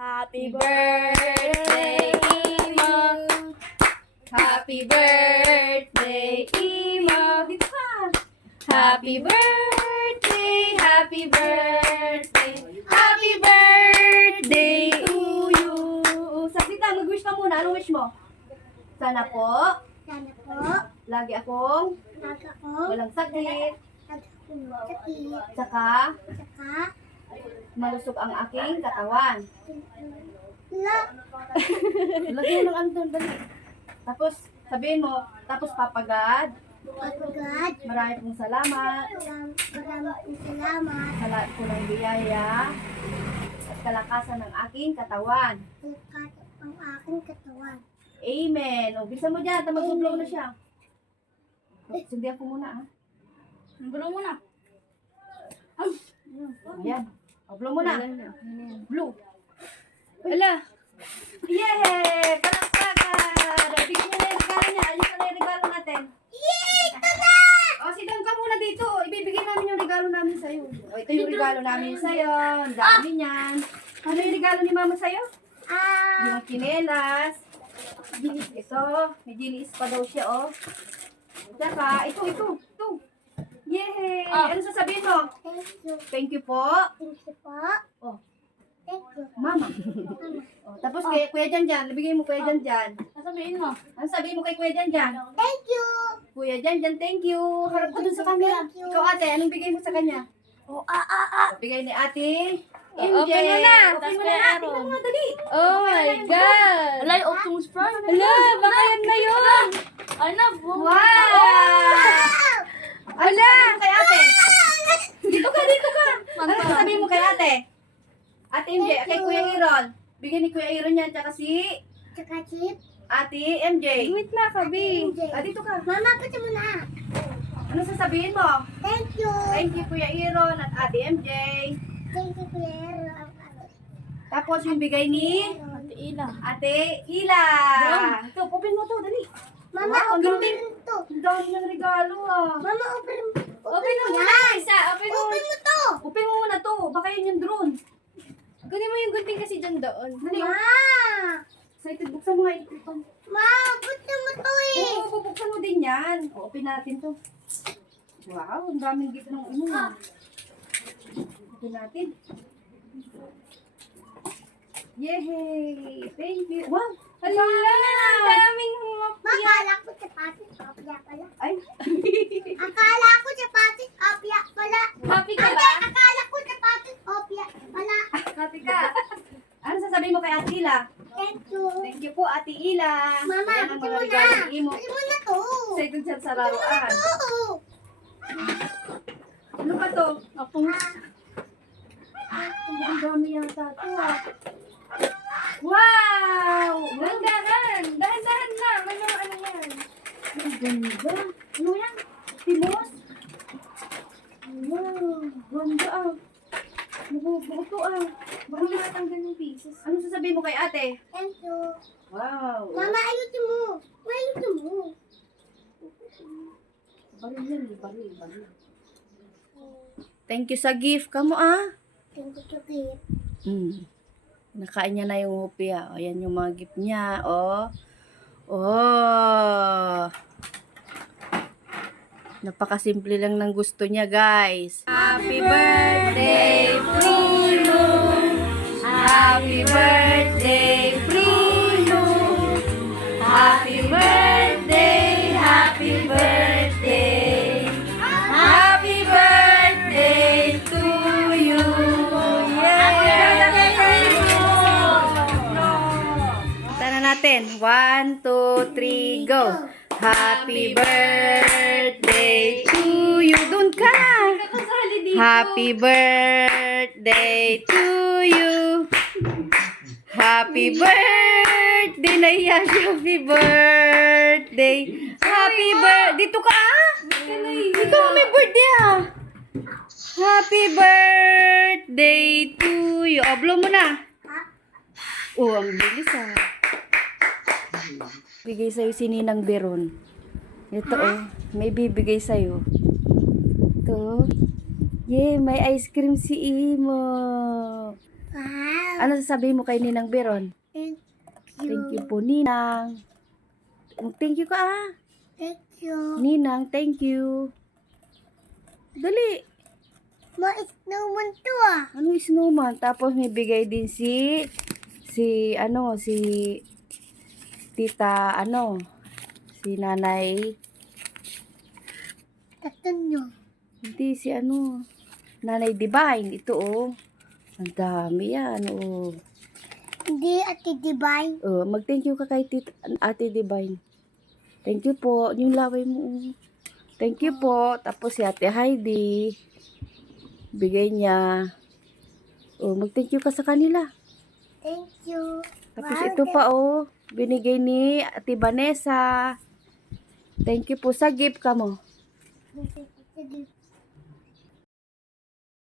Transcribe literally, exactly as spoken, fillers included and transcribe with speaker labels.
Speaker 1: Happy birthday, Imo. Happy birthday, Imo. Dito ka. Happy birthday, happy birthday, happy birthday to you. Sagsita, mag-wish ka muna. Anong wish mo? Sana po,
Speaker 2: Sana po,
Speaker 1: lagi akong
Speaker 2: lagi ako,
Speaker 1: walang sakit,
Speaker 2: lagi akong sakit,
Speaker 1: saka
Speaker 2: saka,
Speaker 1: malusog ang aking katawan.
Speaker 2: la,
Speaker 1: Lagyan mo ng ano doon, dali. Tapos, sabihin mo, tapos papagad,
Speaker 2: pagkagad,
Speaker 1: marami pong salamat
Speaker 2: maram- maraming pong salamat,
Speaker 1: sa lahat po ng biyaya at kalakasan ng aking katawan.
Speaker 2: lakat ang aking katawan.
Speaker 1: Amen. O, bisa mo dyan, ta mag-blow na siya. O, sundihan ko muna, ha?
Speaker 3: Blow mo na.
Speaker 1: Ayan. O, blow muna. Blow.
Speaker 3: Ala.
Speaker 1: Yay! Palakpakan! Bigyan niyo na yung regalo niya. Ayun na yung regalo natin.
Speaker 2: Yay! Tara!
Speaker 1: O, sidang ka muna dito. Ibibigay namin yung regalo namin sa'yo. O, ito yung regalo namin sa'yo. Ang dami niyan. Ano yung regalo ni mama sa'yo?
Speaker 2: Ah,
Speaker 1: Yung kinelas. Ito. May dilis pa daw siya, oh. Saka, ito, ito, ito. Yay!
Speaker 3: Ah.
Speaker 1: Ano sasabihin mo?
Speaker 2: thank you,
Speaker 1: Thank you po.
Speaker 2: thank you po,
Speaker 1: Oh,
Speaker 2: thank you,
Speaker 1: mama.
Speaker 2: mama.
Speaker 1: Oh, tapos kay Kuya Jan Jan, ibigay mo Kuya Jan Jan.
Speaker 3: Sasabihin mo.
Speaker 1: Ano sabihin mo kay Kuya Jan Jan?
Speaker 2: Thank you!
Speaker 1: Kuya Jan Jan, thank you. Harap ka dun sa camera.
Speaker 2: Thank you.
Speaker 1: Ikaw ate, anong bigay mo sa kanya?
Speaker 2: Oh, ah, ah, ah!
Speaker 1: Bigay ni ate.
Speaker 3: Oh,
Speaker 1: M J.
Speaker 3: open mo na.
Speaker 1: Open
Speaker 3: Tapos
Speaker 1: mo
Speaker 3: kay
Speaker 1: na.
Speaker 3: Aaron.
Speaker 1: Tingnan mo, dali.
Speaker 3: Oh my God. Ala, yung Optimus Prime. Ala, baka yan na yun. Ay na,
Speaker 1: Wow!
Speaker 2: Wow!
Speaker 1: Ano sasabihin mo kay ate? Dito ka, dito ka. Ano sasabihin mo kay ate? Ate M J,
Speaker 2: Thank
Speaker 1: kay
Speaker 2: you.
Speaker 1: Kuya Iron. Bigyan ni Kuya Iron yan, tsaka si
Speaker 2: Tsaka chip,
Speaker 1: ate M J.
Speaker 3: Wait na, Kabi.
Speaker 2: M J.
Speaker 1: Ah, dito ka.
Speaker 2: Mama, pati mo na.
Speaker 1: Ano sasabihin mo?
Speaker 2: Thank you!
Speaker 1: Thank you Kuya Iron at ate M J.
Speaker 2: Thank you, Kuya.
Speaker 1: Tapos yung bigay ni
Speaker 3: Ate Ila.
Speaker 1: Ate Ila. Ito, open mo to, dali.
Speaker 2: Mama,
Speaker 1: Wow, ang
Speaker 2: open mo
Speaker 1: dami.
Speaker 2: rin to.
Speaker 1: Ang dami ng regalo ah.
Speaker 2: Mama, open,
Speaker 3: Open mo muna isa. Open mo.
Speaker 2: open mo to.
Speaker 1: Open mo muna to, baka yun yung drone.
Speaker 3: Kunin mo yung gunting kasi dyan doon.
Speaker 1: Dali.
Speaker 2: Ma!
Speaker 1: Excited, buksan mo nga ito.
Speaker 2: Ma, buksan mo to eh.
Speaker 1: Oo, bubuksan mo din yan. O, open natin to. Wow, ang daming gift ng ino. ah. Open natin. Yay! Thank you. Wow!
Speaker 3: Ala, ang daming humap.
Speaker 2: Ma, akala ko sapatos, kopya pala.
Speaker 1: Ay!
Speaker 2: Akala ko sapatos, kopya pala.
Speaker 3: Happy ka
Speaker 2: Ate,
Speaker 3: ba?
Speaker 2: akala ko sapatos, kopya pala.
Speaker 1: Happy ka. Ano sasabihin mo kay Ate Ila?
Speaker 2: Thank you.
Speaker 1: Thank you po, Ate Ila.
Speaker 2: Mama,
Speaker 1: Yan ang
Speaker 2: buksan
Speaker 1: mga
Speaker 2: mo na.
Speaker 1: regalo ni Imo.
Speaker 2: Buksan mo na to.
Speaker 1: Excited siya sa
Speaker 2: Buksan mo na
Speaker 1: laruan.
Speaker 2: to.
Speaker 1: Ano pa to?
Speaker 3: Optimus.
Speaker 1: Ang dami yata to ah. Wow!
Speaker 3: Dahan-dahan. Dahan-dahan na. May mga ano yan.
Speaker 1: Ang ganda. Ano yan? Timos? Wow! Ganda ah. Nabubuto ah.
Speaker 3: Baka matanggal yung pieces.
Speaker 1: Ano sasabihin mo kay ate?
Speaker 2: Thank you.
Speaker 1: Wow!
Speaker 2: Mama, ayusin mo. Ayusin mo.
Speaker 1: Baril yan, eh. baril, baril. Thank you sa gift. Kamo ah.
Speaker 2: Thank you, Chukip.
Speaker 1: Mm. Nakain niya na yung hopia. O, yan yung mga gift niya. O. Oh. Napakasimple lang ng gusto niya, guys. Happy birthday, Bruno! Happy birthday, Bruno! Happy birthday, happy birthday! Happy birthday to you! Tara natin. One, two, three, go. Happy birthday to you. Doon ka. Happy birthday to you. Happy birthday. Naiya siya. Happy birthday. Happy birthday. Dito ka ah. Ikaw may birthday ah. Happy birthday to you. O, blow mo na. Oh, ang bilis ah. Bigay sa'yo si Ninang Beron. Ito oh, may bibigay sa'yo. Ito. Yay, may ice cream si Imo.
Speaker 2: Wow.
Speaker 1: Ano sasabihin mo kay Ninang Beron?
Speaker 2: Thank you.
Speaker 1: Thank you po, Ninang. Thank you ka ah.
Speaker 2: Thank you.
Speaker 1: Ninang, thank you. Dali.
Speaker 2: Mais naman to ah.
Speaker 1: Ano snowman? Tapos may bigay din si si ano si tita ano si nanay
Speaker 2: Tatun nyo.
Speaker 1: hindi si ano nanay Divine ito oh. Ang dami yan oh.
Speaker 2: Hindi ati Divine.
Speaker 1: Oh, mag-thank you ka kay tita, Ate Divine. Thank you po. Yung laway mo. oh. Thank you po. Tapos si Ate Heidi. Bigay niya. Oh, mag-thank you ka sa kanila.
Speaker 2: Thank you.
Speaker 1: Tapos
Speaker 2: Wow,
Speaker 1: ito pa oh. Binigay ni Ate Vanessa. Thank you po sa gift ka mo.
Speaker 2: Thank you.